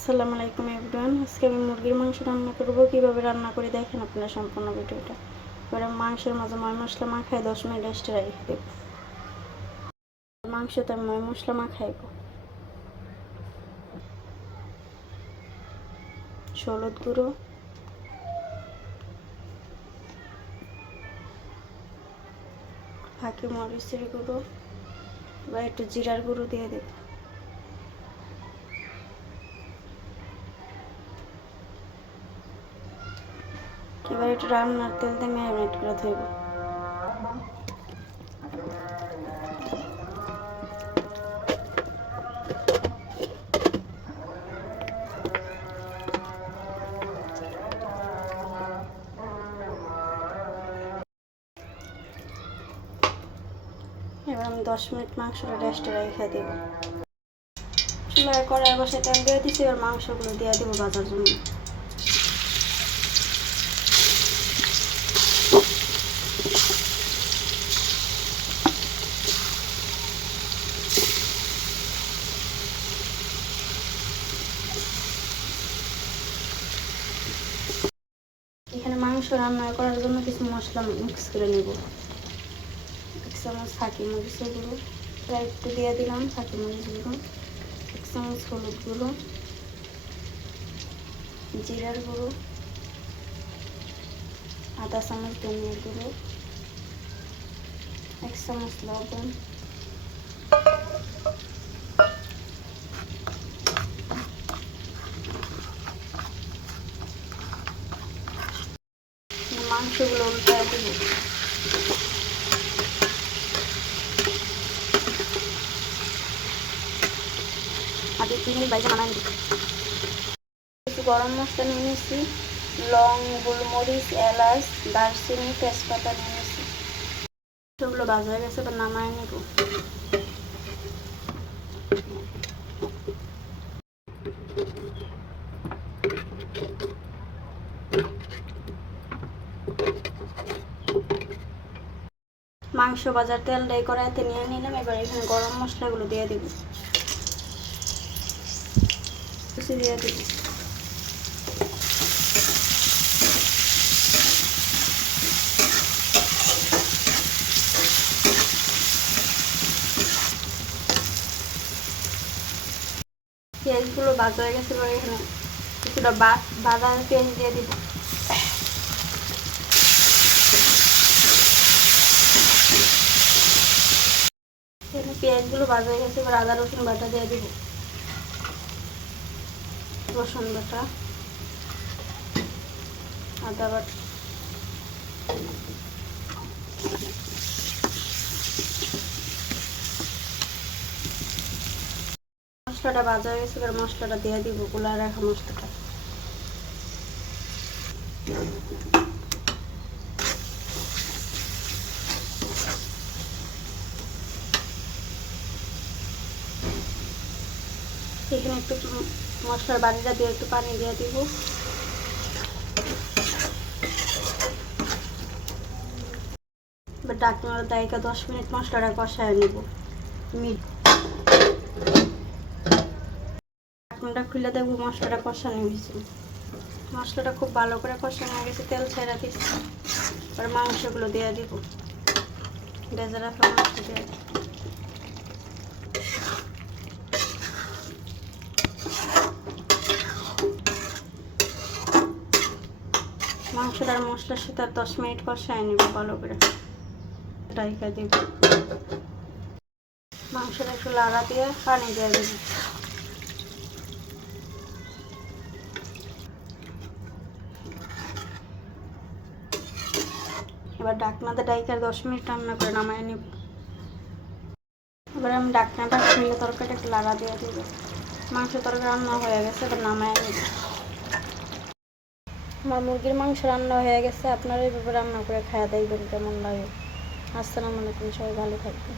আসসালামু আলাইকুম এভরিওয়ান। আজকে আমি মুরগির মাংস রান্না করব। কিভাবে রান্না করি দেখেন আপনারা সম্পূর্ণ ভিডিওটা। এবার মাংসের মাঝে ময় মশলা মাখায় 10 মিনিট রেস্টে রেখে দেব। মাংসতে আমি ময় মশলা মাখাইব। হলুদ গুঁড়ো, ফাঁকি মরিচের গুঁড়ো বা একটু জিরার গুঁড়ো দিয়ে দেব। এবার একটু রান্নার তেল দিয়ে ম্যারিনেট করে ধুইব। এবার আমি 10 মিনিট মাংসটা রেস্টে রেখে দেব। চুলায় কড়াই বসে তেল দিয়ে দিচ্ছি। এবার মাংসগুলো দিয়ে দেবো ভাজার জন্য। এখানে মাংস রান্না করার জন্য কিছু মশলা মিক্স করে নেব। 1 চামচ ফাঁকি মরিচের গুঁড়ো, একটু দিয়ে দিলাম ফাঁকি মরিচ গুঁড়ো, 1 চামচ হলুদ গুঁড়ো, জিরার গুঁড়ো, আধা চামচ ধনিয়ার গুঁড়ো, 1 চামচ লবণ, মাংসগুলো উল্টায় দেব। আগে 3 মিনিট বাইরে বানাই দিই। একটু গরম মশলা নিয়ে নিয়েছি, লং, গোলমরিচ, এলাচ, দারচিনি, তেজপাতা নিয়ে নিয়েছি। সেগুলো ভাজা হয়ে গেছে, এবার নামায় নেব। মাংস ভাজার তেলটাই কড়াইতে নিয়ে নিলাম। এবার এখানে গরম মশলাগুলো দিয়ে দেব, কুচি দিয়ে দেব। পেঁয়াজগুলো ভাজা হয়ে গেছে, এবার এখানে কিছুটা বাদা পেঁয়াজ দিয়ে দিব। এখানে পেঁয়াজগুলো ভাজা হয়ে গেছে, এবার আদা রসুন বাটা দিয়ে দিব। রসুন বাটা, আদা বাটা, মশলাটা ভাজা হয়ে গেছে, এবার মশলাটা দিয়ে দিব, গুলা রাখা মশলাটা। এখানে একটু মশলার বাটিটা দিয়ে একটু পানি দিয়ে দিব। এবার ঢাকনা দিয়ে 10 মিনিট মশলাটা কষায় নেব। ঢাকনাটা খুলে দেখবো মশলাটা কষানো হয়েছে। মশলাটা খুব ভালো করে কষানো হয়ে গেছে, তেল ছেড়ে দিচ্ছি। এবার মাংসগুলো দিয়ে দিব, ভেজে রাখা মাংস দিয়ে দিব। মাংসটার মশলার সাথে 10 মিনিট কষায় নেব ভালো করে। ঢাকা দিব, মাংসটা একটু লাড়া দিয়ে পানি দিয়ে দেব। এবার ঢাকনাতে ঢাকা 10 মিনিট রান্না করে নামায় নিব। এবার আমি ঢাকনাটা খুলে তরকারিটা একটু লাড়া দিয়ে দিব। মাংস তরকারি রান্না হয়ে গেছে, এবার নামায় নিব। আমার মুরগির মাংস রান্না হয়ে গেছে। আপনারা এইভাবে রান্না করে খাওয়া দেখবেন কেমন লাগে। আসসালামু আলাইকুম, সবাই ভালো থাকবেন।